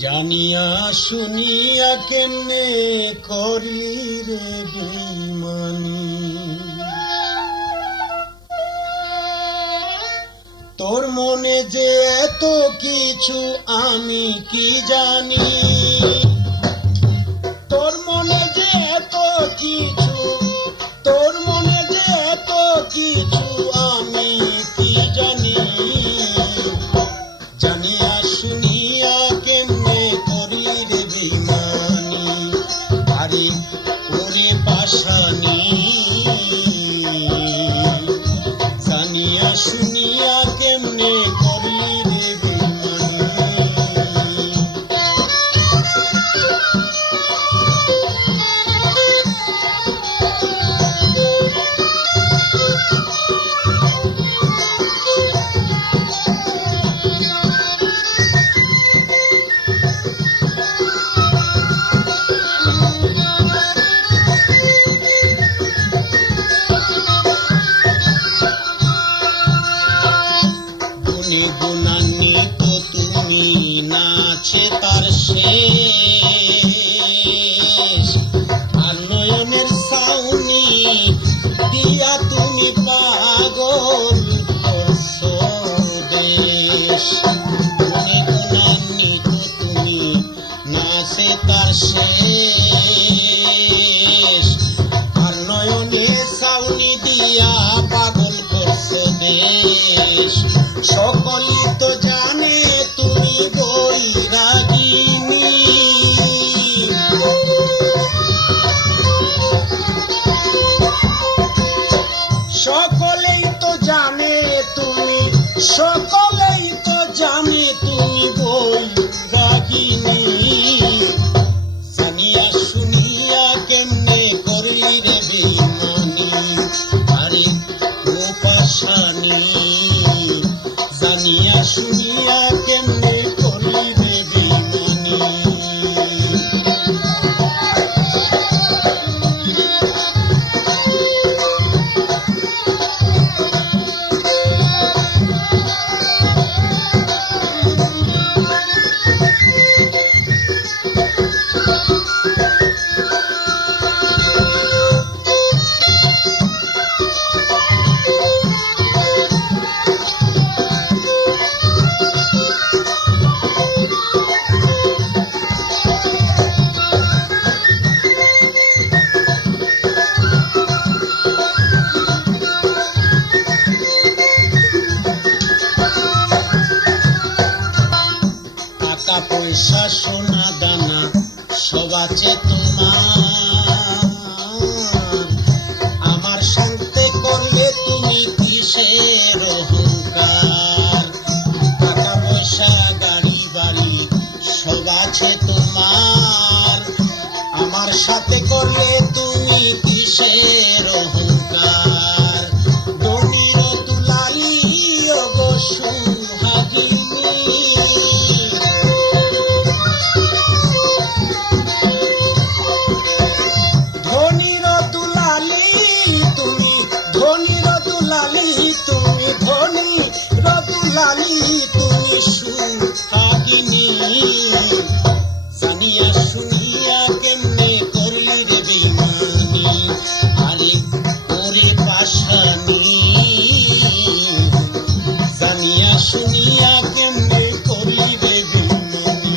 জানিয়া শুনিয়া কেমনে করি রে বেঈমানি, তোর মনে যে এত কিছু আমি কি জানি, তোর মনে যে এত কিছু, তোর মনে যে এত কিছু আমি কি জানি। জানিয়া শুনিয়া কেমনে করি রে বেঈমানি, আরে ওরে পাশানি। জানিয়া শুনিয়া কেমনে করি রে বেঈমানি। গুণান্বিত তুমি নাছে তার শেষ, আর নয়নের ছাউনি দিয়া তুমি পাগল করছো দেশ। গুণান্বিত তুমি নাছে তার শেষ, আর নয়নের ছাউনি দিয়া পাগল করছো দেশ। সকলই তো জানে তুমি বৈরাগিনী, সকলেই তো জানে তুমি, সকলেই তো জানে তুমি বৈরাগিনী। জানিয়া শুনিয়া কেমনে করলি রে বেঈমানি, আরে ও পাশানি। জানিয়া শুনিয়া কেমনে করলি রে বেঈমানি। টাকা পয়সা সোনা দানা সব আছে তোমার, আমার সঙ্গে করলে তুমি কিসের অহংকার। টাকা পয়সা গাড়ি বাড়ি সব আছে তোমার, আমার সাথে করলে তুমি কিসের অহংকার। ধনীর দুলালি ওগো সুহাগিনী, ধনীর দুলালি তুমি, ধনীর দুলালি তুমি, ধনীর দুলালি তুমি সুহাগিনী। জানিয়া শুনিয়া কেমনে করলি রে বেঈমানি, আরে ওরে পাশানি। জানিয়া শুনিয়া কেমনে করলি রে বেঈমানি।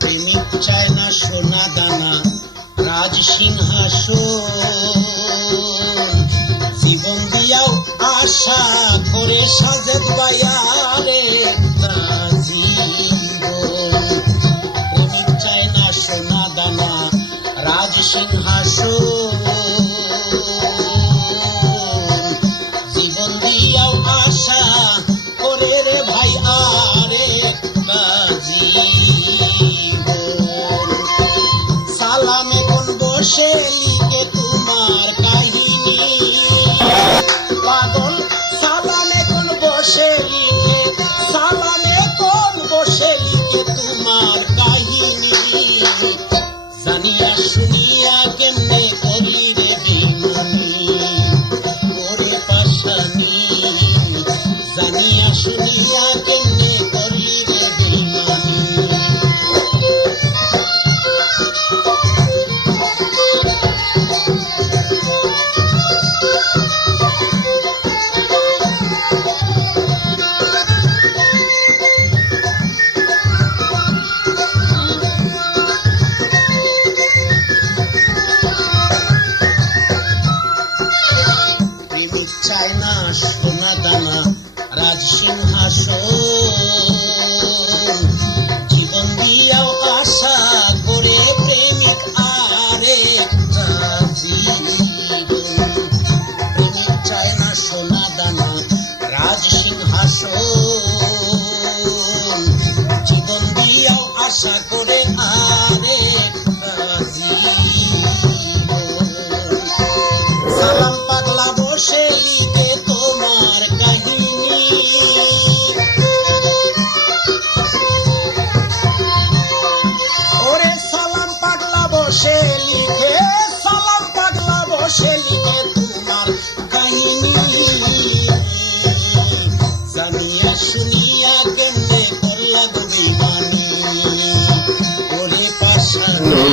প্রেমিক চায় না সোনা দানা রাজ সিংহাসন, জীবন দিয়াও আশা করে সাজেদ বায়ারে জীবন। প্রেমিক চায় না সোনা দানা রাজ সিংহাসন, বসে লিখে তোমার কাহিনী। পাগল সালামে কোন বসে লিখে, সালামে কোন বসে লিখে তোমার কাহিনী। জানিয়া শুনিয়া কেমনে করলি রে বেইমানি, ওরে পাশানি। জানিয়া শুনিয়া কেমনে করলি রে বেইমানি। প্রেমিক চায় না সোনা দানা রাজসিংহাসন, জীবন দিয়াও আশা করে প্রেমিক আরেকটা জীবন। প্রেমিক চায় না সোনা দানা রাজসিংহাসন, জীবন দিয়াও আশা করে আরেকটা জীবন। সালাম পাগলা বসে লিখে তোমার কাহিনী। ওরে সালাম পাগলা বসে লিখে, সালাম পাগলা বসে লিখে তোমার কাহিনী। জানিয়া শুনিয়া কেমনে করলা গো বেইমানি, ওরে পাশানি।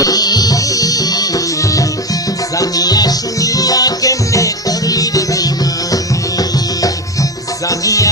জানিয়া শুনিয়া কেমনে করলি রে বেইমানি। জানিয়া